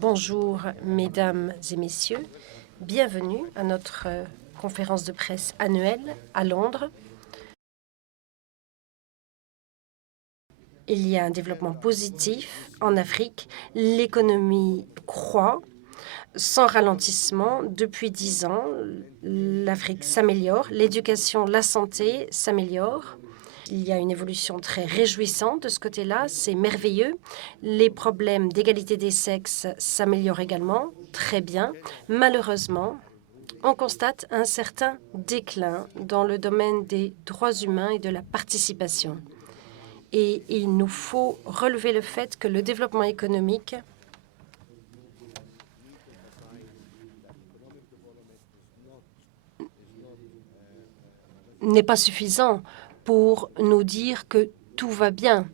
Bonjour, mesdames et messieurs. Bienvenue à notre conférence de presse annuelle à Londres. Il y a un développement positif en Afrique. L'économie croît sans ralentissement depuis 10 ans. L'Afrique s'améliore, l'éducation, la santé s'améliorent. Il y a une évolution très réjouissante de ce côté-là, c'est merveilleux. Les problèmes d'égalité des sexes s'améliorent également, très bien. Malheureusement, on constate un certain déclin dans le domaine des droits humains et de la participation. Et il nous faut relever le fait que le développement économique n'est pas suffisant pour nous dire que tout va bien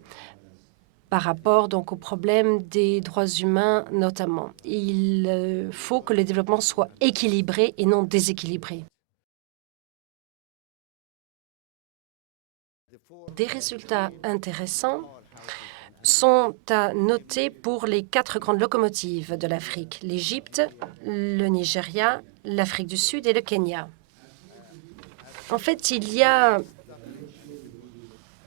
par rapport donc aux problèmes des droits humains notamment. Il faut que le développement soit équilibré et non déséquilibré. Des résultats intéressants sont à noter pour les 4 grandes locomotives de l'Afrique, l'Égypte, le Nigeria, l'Afrique du Sud et le Kenya. En fait, il y a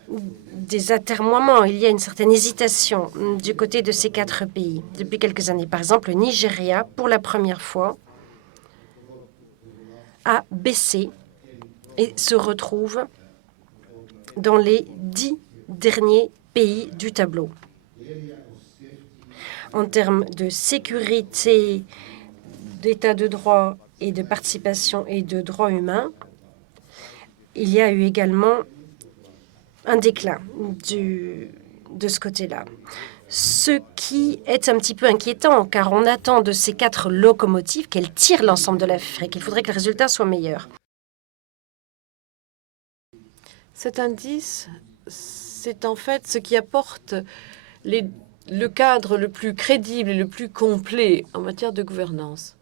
des atermoiements, il y a une certaine hésitation du côté de ces 4 pays depuis quelques années. Par exemple, le Nigeria, pour la première fois, a baissé et se retrouve dans les 10 derniers pays du tableau. En termes de sécurité, d'état de droit et de participation et de droits humains, il y a eu également un déclin de ce côté-là. Ce qui est un petit peu inquiétant, car on attend de ces 4 locomotives qu'elles tirent l'ensemble de l'Afrique. Il faudrait que le résultat soit meilleur. Cet indice, c'est en fait ce qui apporte le cadre le plus crédible et le plus complet en matière de gouvernance.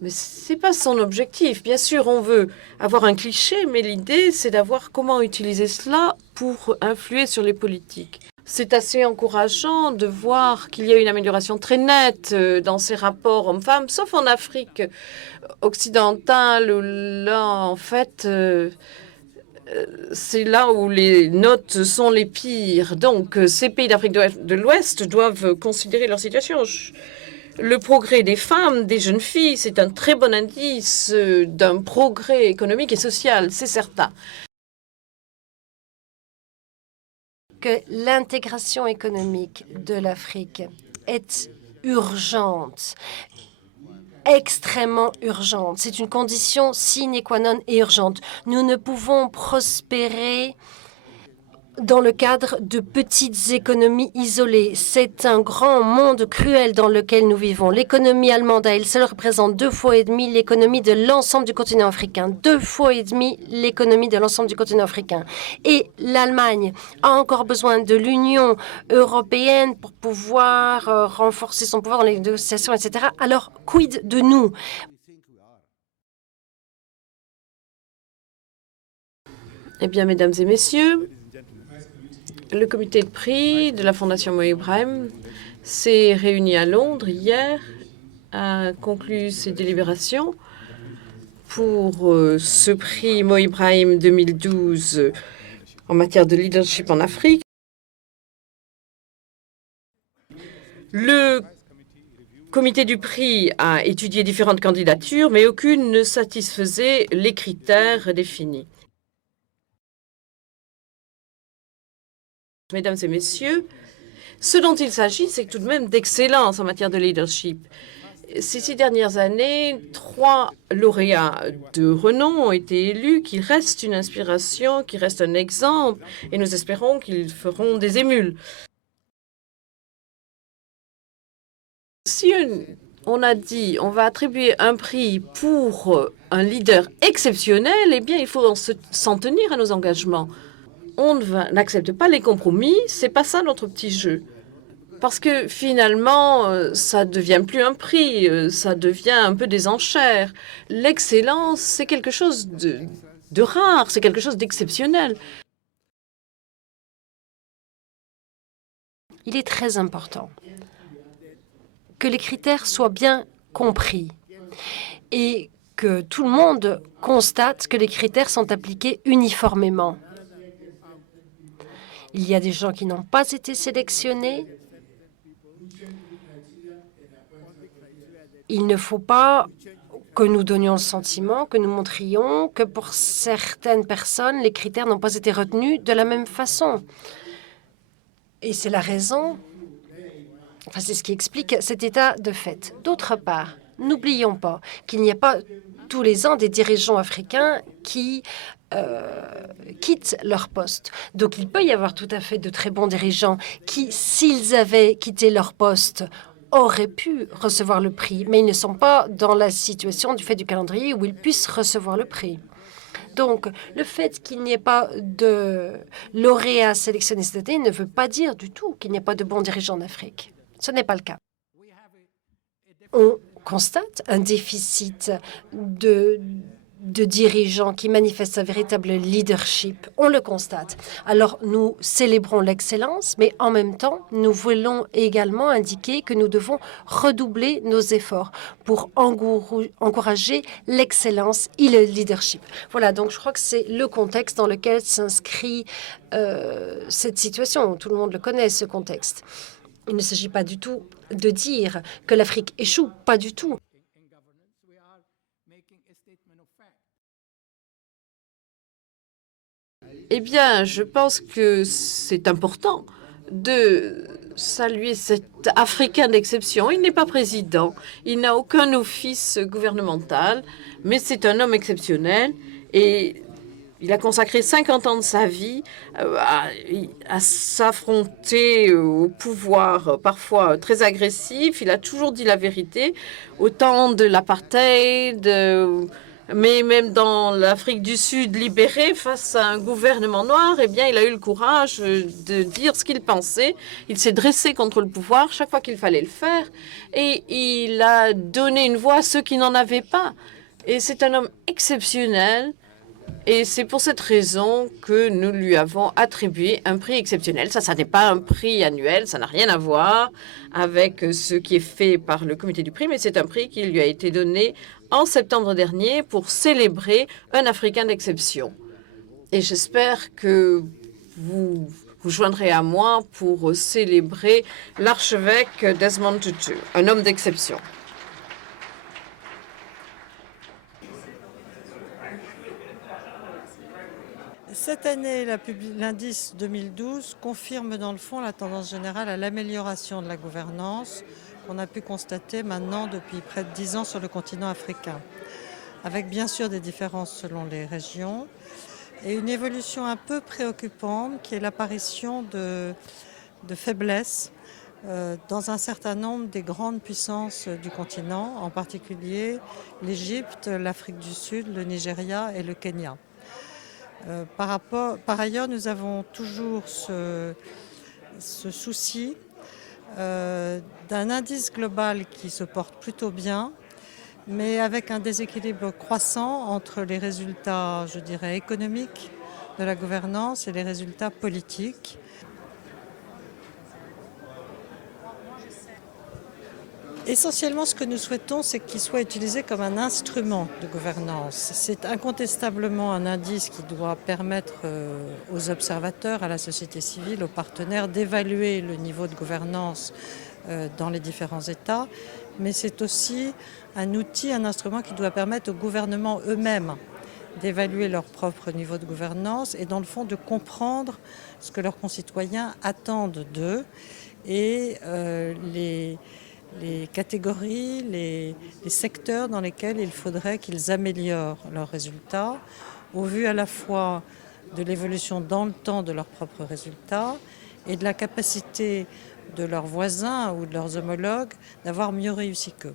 Mais ce n'est pas son objectif. Bien sûr, on veut avoir un cliché, mais l'idée, c'est d'avoir comment utiliser cela pour influer sur les politiques. C'est assez encourageant de voir qu'il y a une amélioration très nette dans ces rapports hommes-femmes, sauf en Afrique occidentale, où là, en fait, c'est là où les notes sont les pires. Donc, ces pays d'Afrique de l'Ouest doivent considérer leur situation. Le progrès des femmes, des jeunes filles, c'est un très bon indice d'un progrès économique et social, c'est certain. Que l'intégration économique de l'Afrique est urgente, extrêmement urgente. C'est une condition sine qua non et urgente. Nous ne pouvons prospérer dans le cadre de petites économies isolées. C'est un grand monde cruel dans lequel nous vivons. L'économie allemande à elle seule représente 2,5 fois l'économie de l'ensemble du continent africain. 2,5 fois l'économie de l'ensemble du continent africain. Et l'Allemagne a encore besoin de l'Union européenne pour pouvoir renforcer son pouvoir dans les négociations, etc. Alors, quid de nous? Eh bien, mesdames et messieurs, le comité de prix de la Fondation Mo Ibrahim s'est réuni à Londres hier, a conclu ses délibérations pour ce prix Mo Ibrahim 2012 en matière de leadership en Afrique. Le comité du prix a étudié différentes candidatures, mais aucune ne satisfaisait les critères définis. Mesdames et messieurs, ce dont il s'agit, c'est tout de même d'excellence en matière de leadership. Ces 6 dernières années, 3 lauréats de renom ont été élus, qui restent une inspiration, qui restent un exemple, et nous espérons qu'ils feront des émules. Si on a dit on va attribuer un prix pour un leader exceptionnel, eh bien, il faut s'en tenir à nos engagements. On n'accepte pas les compromis, c'est pas ça notre petit jeu. Parce que finalement, ça devient plus un prix, ça devient un peu des enchères. L'excellence, c'est quelque chose de rare, c'est quelque chose d'exceptionnel. Il est très important que les critères soient bien compris et que tout le monde constate que les critères sont appliqués uniformément. Il y a des gens qui n'ont pas été sélectionnés. Il ne faut pas que nous donnions le sentiment, que nous montrions que pour certaines personnes, les critères n'ont pas été retenus de la même façon. Et c'est la raison, enfin c'est ce qui explique cet état de fait. D'autre part, n'oublions pas qu'il n'y a pas tous les ans des dirigeants africains qui quittent leur poste. Donc il peut y avoir tout à fait de très bons dirigeants qui, s'ils avaient quitté leur poste, auraient pu recevoir le prix, mais ils ne sont pas dans la situation du fait du calendrier où ils puissent recevoir le prix. Donc, le fait qu'il n'y ait pas de lauréats sélectionnés cette année ne veut pas dire du tout qu'il n'y a pas de bons dirigeants en Afrique. Ce n'est pas le cas. On constate un déficit de dirigeants qui manifestent un véritable leadership. On le constate. Alors, nous célébrons l'excellence, mais en même temps, nous voulons également indiquer que nous devons redoubler nos efforts pour encourager l'excellence et le leadership. Voilà, donc je crois que c'est le contexte dans lequel s'inscrit cette situation. Tout le monde le connaît, ce contexte. Il ne s'agit pas du tout de dire que l'Afrique échoue, pas du tout. Eh bien, je pense que c'est important de saluer cet Africain d'exception. Il n'est pas président, il n'a aucun office gouvernemental, mais c'est un homme exceptionnel et il a consacré 50 ans de sa vie à s'affronter au pouvoir parfois très agressif. Il a toujours dit la vérité, au temps de l'apartheid, mais même dans l'Afrique du Sud libérée face à un gouvernement noir, eh bien, il a eu le courage de dire ce qu'il pensait. Il s'est dressé contre le pouvoir chaque fois qu'il fallait le faire et il a donné une voix à ceux qui n'en avaient pas. Et c'est un homme exceptionnel. Et c'est pour cette raison que nous lui avons attribué un prix exceptionnel. Ça n'est pas un prix annuel, ça n'a rien à voir avec ce qui est fait par le comité du prix, mais c'est un prix qui lui a été donné en septembre dernier pour célébrer un Africain d'exception. Et j'espère que vous vous joindrez à moi pour célébrer l'archevêque Desmond Tutu, un homme d'exception. Cette année, l'indice 2012 confirme dans le fond la tendance générale à l'amélioration de la gouvernance qu'on a pu constater maintenant depuis près de 10 ans sur le continent africain, avec bien sûr des différences selon les régions et une évolution un peu préoccupante qui est l'apparition de faiblesses dans un certain nombre des grandes puissances du continent, en particulier l'Égypte, l'Afrique du Sud, le Nigeria et le Kenya. Par ailleurs, nous avons toujours ce souci d'un indice global qui se porte plutôt bien, mais avec un déséquilibre croissant entre les résultats, je dirais, économiques de la gouvernance et les résultats politiques. Essentiellement, ce que nous souhaitons, c'est qu'il soit utilisé comme un instrument de gouvernance. C'est incontestablement un indice qui doit permettre aux observateurs, à la société civile, aux partenaires d'évaluer le niveau de gouvernance dans les différents États, mais c'est aussi un outil, un instrument qui doit permettre aux gouvernements eux-mêmes d'évaluer leur propre niveau de gouvernance et dans le fond de comprendre ce que leurs concitoyens attendent d'eux et les catégories, les secteurs dans lesquels il faudrait qu'ils améliorent leurs résultats, au vu à la fois de l'évolution dans le temps de leurs propres résultats et de la capacité de leurs voisins ou de leurs homologues d'avoir mieux réussi qu'eux.